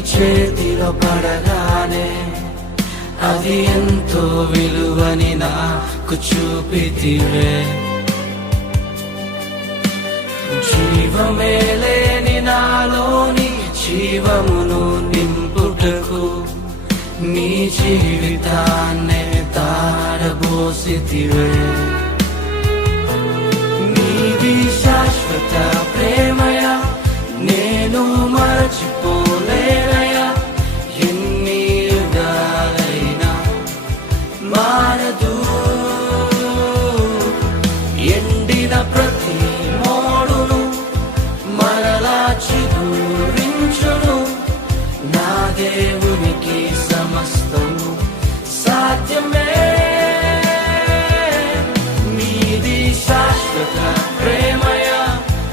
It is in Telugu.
చేతిలో పడగానే అది ఎంతో విలువని నాకు చూపితివే. జీవమే లేని నాలోని జీవమును నింపుటకు నీ జీవితాన్నే తారబోసితివే. నీది శాశ్వత ప్రేమయ నేను మరచిపోలేనయా. ఎన్ని యుగాలైనా మారదు. ఎండిన ప్రతి మోడును మరలా చిగురించును. నా దేవునికి సమస్తము సాధ్యమే. నీది శాశ్వత